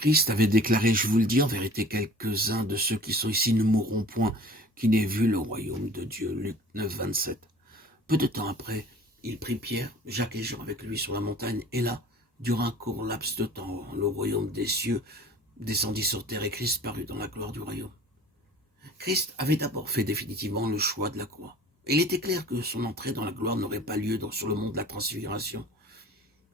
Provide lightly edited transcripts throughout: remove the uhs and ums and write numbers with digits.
Christ avait déclaré, je vous le dis en vérité, quelques-uns de ceux qui sont ici ne mourront point, qui n'aient vu le royaume de Dieu. Luc 9, 27. Peu de temps après, il prit Pierre, Jacques et Jean avec lui sur la montagne, et là, durant un court laps de temps, le royaume des cieux descendit sur terre et Christ parut dans la gloire du royaume. Christ avait d'abord fait définitivement le choix de la croix. Il était clair que son entrée dans la gloire n'aurait pas lieu sur le mont de la transfiguration.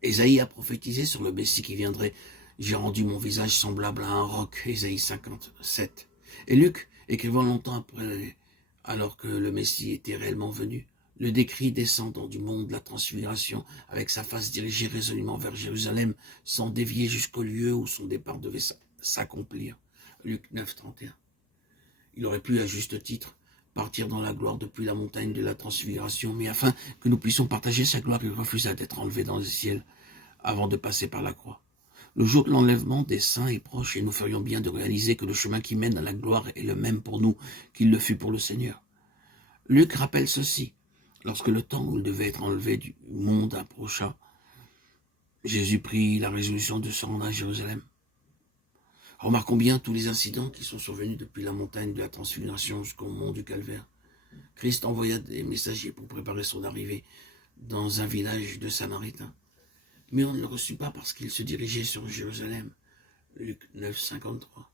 Ésaïe a prophétisé sur le Messie qui viendrait. J'ai rendu mon visage semblable à un roc, Ésaïe 57. Et Luc, écrivant longtemps après, alors que le Messie était réellement venu, le décrit descendant du mont de la transfiguration avec sa face dirigée résolument vers Jérusalem sans dévier jusqu'au lieu où son départ devait s'accomplir. Luc 9, 31. Il aurait pu, à juste titre, partir dans la gloire depuis la montagne de la transfiguration, mais afin que nous puissions partager sa gloire, il refusa d'être enlevé dans le ciel avant de passer par la croix. Le jour de l'enlèvement des saints est proche et nous ferions bien de réaliser que le chemin qui mène à la gloire est le même pour nous qu'il le fut pour le Seigneur. Luc rappelle ceci. Lorsque le temps où il devait être enlevé du monde approcha, Jésus prit la résolution de se rendre à Jérusalem. Remarquons bien tous les incidents qui sont survenus depuis la montagne de la transfiguration jusqu'au mont du Calvaire. Christ envoya des messagers pour préparer son arrivée dans un village de Samaritains. Mais on ne le reçut pas parce qu'il se dirigeait sur Jérusalem. Luc 9, 53.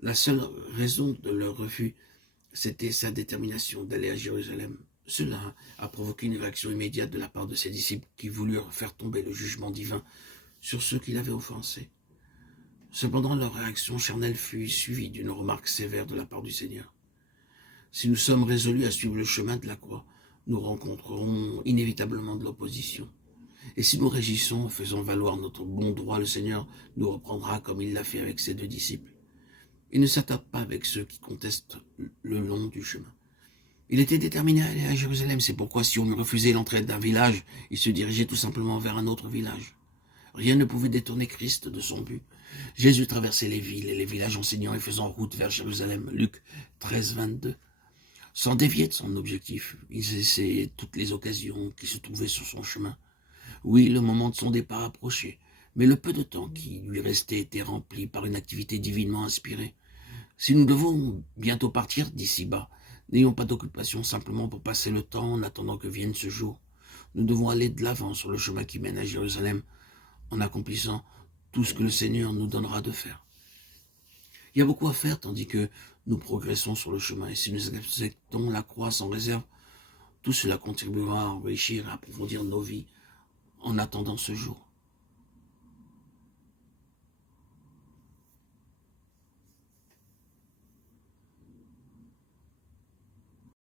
La seule raison de leur refus, c'était sa détermination d'aller à Jérusalem. Cela a provoqué une réaction immédiate de la part de ses disciples qui voulurent faire tomber le jugement divin sur ceux qui l'avaient offensé. Cependant, leur réaction charnelle fut suivie d'une remarque sévère de la part du Seigneur. Si nous sommes résolus à suivre le chemin de la croix, nous rencontrerons inévitablement de l'opposition. Et si nous régissons en faisant valoir notre bon droit, le Seigneur nous reprendra comme il l'a fait avec ses deux disciples. Il ne s'attarde pas avec ceux qui contestent le long du chemin. Il était déterminé à aller à Jérusalem, c'est pourquoi si on lui refusait l'entrée d'un village, il se dirigeait tout simplement vers un autre village. Rien ne pouvait détourner Christ de son but. Jésus traversait les villes et les villages enseignant et faisant route vers Jérusalem, Luc 13, 22. Sans dévier de son objectif, il saisissait toutes les occasions qui se trouvaient sur son chemin. Oui, le moment de son départ approchait, mais le peu de temps qui lui restait était rempli par une activité divinement inspirée. Si nous devons bientôt partir d'ici-bas, n'ayons pas d'occupation simplement pour passer le temps en attendant que vienne ce jour. Nous devons aller de l'avant sur le chemin qui mène à Jérusalem, en accomplissant tout ce que le Seigneur nous donnera de faire. Il y a beaucoup à faire tandis que nous progressons sur le chemin, et si nous acceptons la croix sans réserve, tout cela contribuera à enrichir et à approfondir nos vies en attendant ce jour.